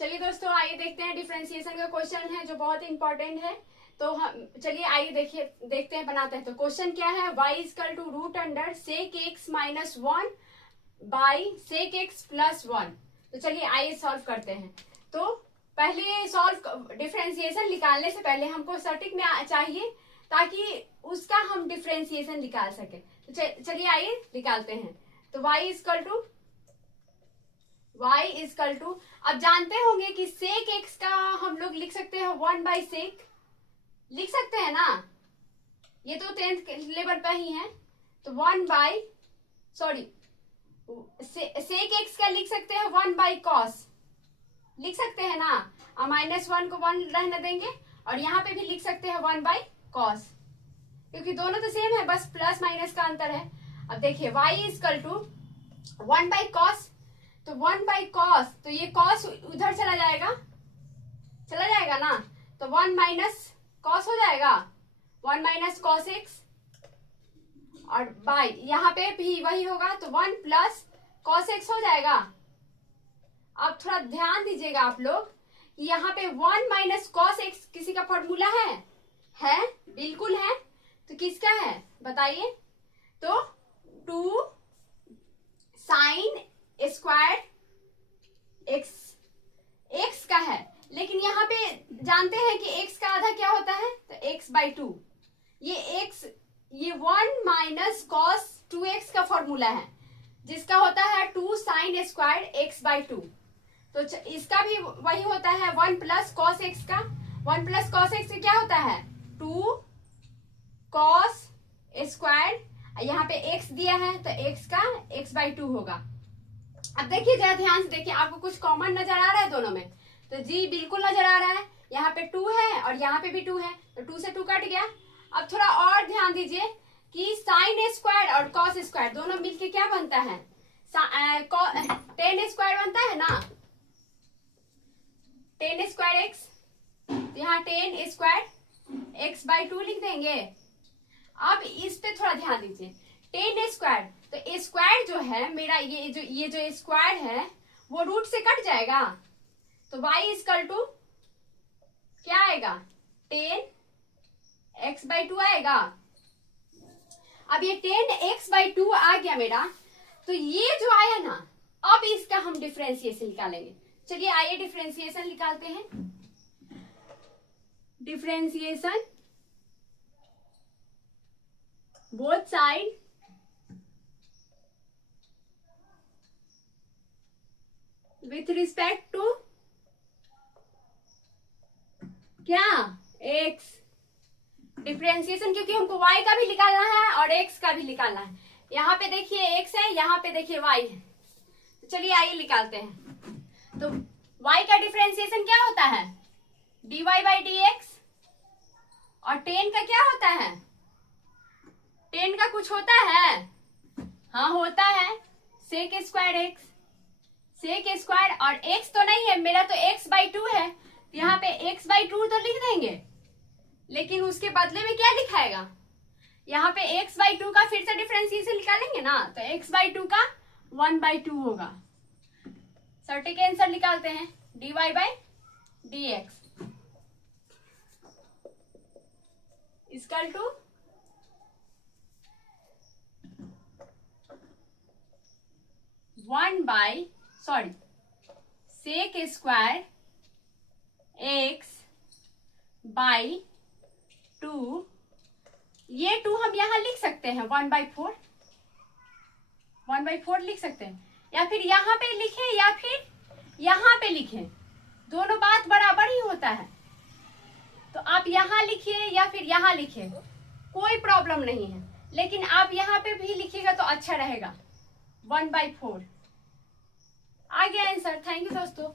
चलिए दोस्तों, आइए देखते हैं डिफरेंशिएशन का क्वेश्चन है जो बहुत इंपॉर्टेंट है। तो हम चलिए आइए देखते हैं, बनाते हैं। तो क्वेश्चन क्या है, y is equal to root under sec x minus 1 by sec x plus 1। तो चलिए आइए सॉल्व करते हैं। तो पहले सॉल्व डिफरेंशिएशन निकालने से पहले हमको सटीक में चाहिए ताकि उसका हम डिफरेंशिएशन निकाल सके। तो चलिए आइए निकालते हैं। तो y इजकल टू अब जानते होंगे कि सेक एक्स का हम लोग लिख सकते हैं 1 बाई सेक, लिख सकते हैं ना। ये तो 10th लेवल पे ही है। तो 1 बाई सेक एक्स का लिख सकते हैं 1 बाई कॉस, लिख सकते हैं ना। और -1 को 1 रहने देंगे और यहाँ पे भी लिख सकते हैं 1 बाई कॉस, क्योंकि दोनों तो सेम है, बस प्लस माइनस का अंतर है। अब देखिए y is equal to 1 by cos, तो 1 बाई कॉस, तो ये कॉस उधर चला जाएगा ना। तो 1 माइनस कॉस हो जाएगा, 1 माइनस कॉस एक्स, और बाई यहाँ पे भी वही होगा, तो 1 प्लस कॉस एक्स हो जाएगा। अब थोड़ा ध्यान दीजिएगा आप लोग कि यहाँ पे 1 माइनस कॉस एक्स किसी का फॉर्मूला है, बिल्कुल है। तो किसका है बताइए। तो 2 साइन स्क्वायर एक्स का है, लेकिन यहाँ पे जानते हैं कि एक्स का आधा क्या होता है, तो एक्स बाई 2। ये 1 माइनस कॉस 2x का फॉर्मूला है, जिसका होता है 2 साइन स्क्वायर एक्स बाई 2। तो इसका भी वही होता है 1 प्लस कॉस एक्स का। 1 प्लस कॉस एक्स क्या होता है, 2 कॉस स्क्वायर, यहाँ पे x दिया है तो x का x बाई 2 होगा। अब देखिए जरा ध्यान से देखिए, आपको कुछ कॉमन नजर आ रहा है दोनों में, तो जी बिल्कुल नजर आ रहा है। यहाँ पे 2 है और यहाँ पे भी 2 है, तो 2 से 2 कट गया। अब थोड़ा और ध्यान दीजिए कि साइन स्क्वायर और कॉस स्क्वायर दोनों मिलके क्या बनता है, 10 स्क्वायर बनता है ना, 10 स्क्वायर एक्स। यहाँ 10 स्क्वायर एक्स बाई 2 लिख देंगे। अब इस पे थोड़ा ध्यान दीजिए, 10 स्क्वायर, तो स्क्वायर जो है मेरा, ये जो स्क्वायर है वो रूट से कट जाएगा। तो y इजकल टू क्या आएगा, 10 x बाई 2 आएगा। अब ये 10 x बाई 2 आ गया मेरा, तो ये जो आया ना, अब इसका हम डिफरेंशिएशन निकालेंगे। चलिए आइए डिफरेंशिएशन निकालते हैं। Differentiation both side with respect to क्या, x। डिफरेंशिएशन क्योंकि हमको y का भी निकालना है और x का भी निकालना है। यहाँ पे देखिए x है, यहाँ पे देखिए y है। तो चलिए आइए निकालते हैं। तो y का डिफरेंशिएशन क्या होता है, dy बाई dx, और 10 का क्या होता है, 10 का कुछ होता है, हाँ होता है, sec square x, sec square, और x तो नहीं है मेरा, तो x बाई 2 है, यहाँ पे x बाई 2 तो लिख देंगे, लेकिन उसके बदले में क्या लिखाएगा, यहाँ पे x बाई 2 का फिर से डिफरेंशिएशन निकालेंगे ना, तो x बाई 2 का 1 बाई 2 होगा। सटीक आंसर निकालते हैं, dy by dx equal to 1 by sec square x by 2। ये 2 हम यहां लिख सकते हैं 1 बाई 4, 1 बाई 4 लिख सकते हैं, या फिर यहां पे लिखें या फिर यहां पे लिखें, दोनों बात बराबर ही होता है। तो आप यहां लिखिए या फिर यहां लिखिए, कोई प्रॉब्लम नहीं है, लेकिन आप यहां पे भी लिखिएगा तो अच्छा रहेगा। 1 बाई 4 आ गया आंसर। थैंक यू दोस्तों।